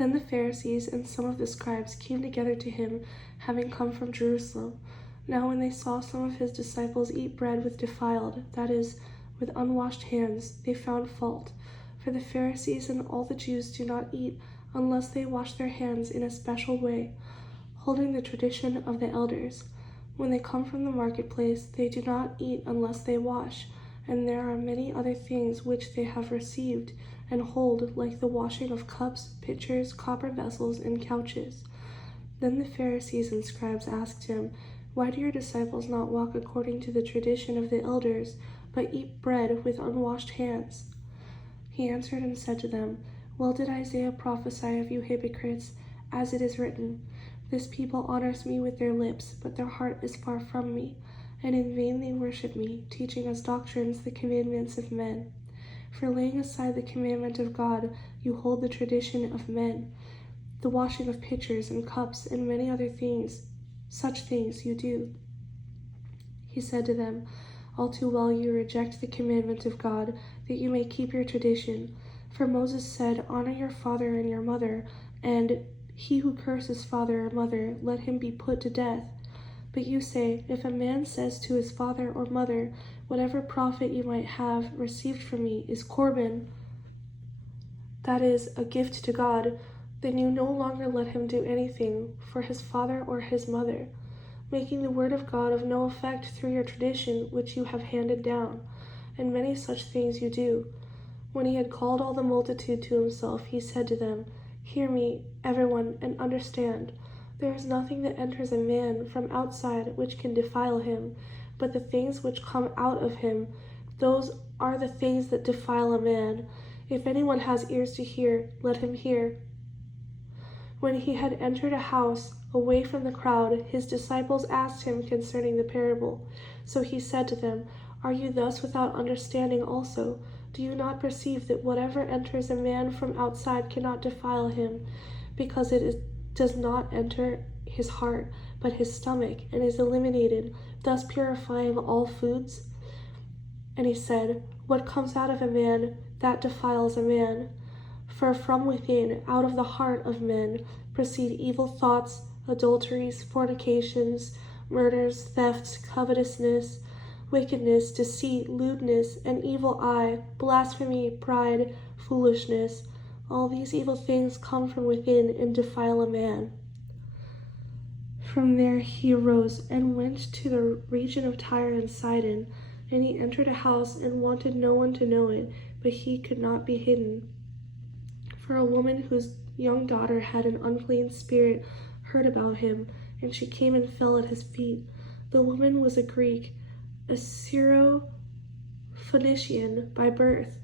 Then the Pharisees and some of the scribes came together to him, having come from Jerusalem. Now when they saw some of his disciples eat bread with defiled, that is, with unwashed hands, they found fault. For the Pharisees and all the Jews do not eat unless they wash their hands in a special way, holding the tradition of the elders. When they come from the marketplace, they do not eat unless they wash, and there are many other things which they have received and hold, like the washing of cups, pitchers, copper vessels, and couches. Then the Pharisees and scribes asked him, "Why do your disciples not walk according to the tradition of the elders, but eat bread with unwashed hands?" He answered and said to them, "Well did Isaiah prophesy of you hypocrites, as it is written, 'This people honors me with their lips, but their heart is far from me, and in vain they worship me, teaching as doctrines the commandments of men.' For laying aside the commandment of God, you hold the tradition of men. The washing of pitchers and cups and many other things, such things you do." He said to them, "All too well you reject the commandment of God, that you may keep your tradition. For Moses said, 'Honor your father and your mother,' and 'He who curses father or mother, let him be put to death.' But you say, if a man says to his father or mother, 'Whatever profit you might have received from me is Corban,' that is, a gift to God, then you no longer let him do anything for his father or his mother, making the word of God of no effect through your tradition which you have handed down, and many such things you do." When he had called all the multitude to himself, he said to them, "Hear me, everyone, and understand. There is nothing that enters a man from outside which can defile him, but the things which come out of him, those are the things that defile a man. If anyone has ears to hear, let him hear." When he had entered a house, away from the crowd, his disciples asked him concerning the parable. So he said to them, "Are you thus without understanding also? Do you not perceive that whatever enters a man from outside cannot defile him, because does not enter his heart, but his stomach, and is eliminated, thus purifying all foods?" And he said, "What comes out of a man, that defiles a man. For from within, out of the heart of men, proceed evil thoughts, adulteries, fornications, murders, thefts, covetousness, wickedness, deceit, lewdness, an evil eye, blasphemy, pride, foolishness. All these evil things come from within and defile a man." From there he arose and went to the region of Tyre and Sidon, and he entered a house and wanted no one to know it, but he could not be hidden. For a woman whose young daughter had an unclean spirit heard about him, and she came and fell at his feet. The woman was a Greek, a Syro-Phoenician by birth,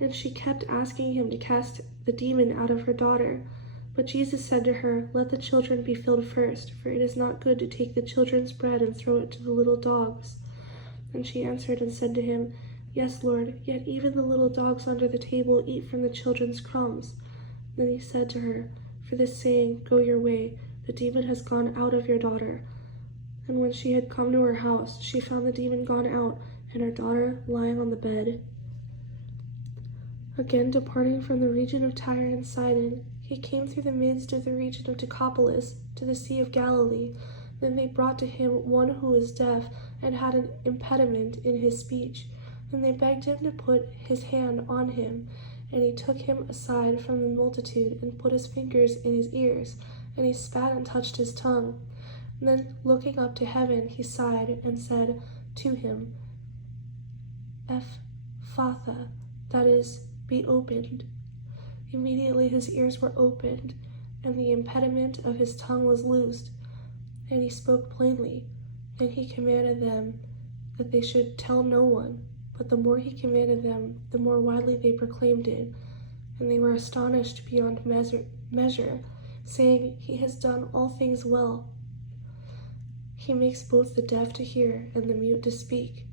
and she kept asking him to cast the demon out of her daughter. But Jesus said to her, "Let the children be filled first, for it is not good to take the children's bread and throw it to the little dogs." And she answered and said to him, "Yes, Lord, yet even the little dogs under the table eat from the children's crumbs." Then he said to her, "For this saying, go your way, the demon has gone out of your daughter." And when she had come to her house, she found the demon gone out, and her daughter lying on the bed. Again departing from the region of Tyre and Sidon, he came through the midst of the region of Decapolis to the Sea of Galilee. Then they brought to him one who was deaf and had an impediment in his speech. And they begged him to put his hand on him. And he took him aside from the multitude and put his fingers in his ears, and he spat and touched his tongue. And then looking up to heaven, he sighed and said to him, "Ephphatha," that is, "be opened." Immediately his ears were opened, and the impediment of his tongue was loosed, and he spoke plainly. Then he commanded them that they should tell no one, but the more he commanded them, the more widely they proclaimed it. And they were astonished beyond measure, saying, "He has done all things well. He makes both the deaf to hear and the mute to speak."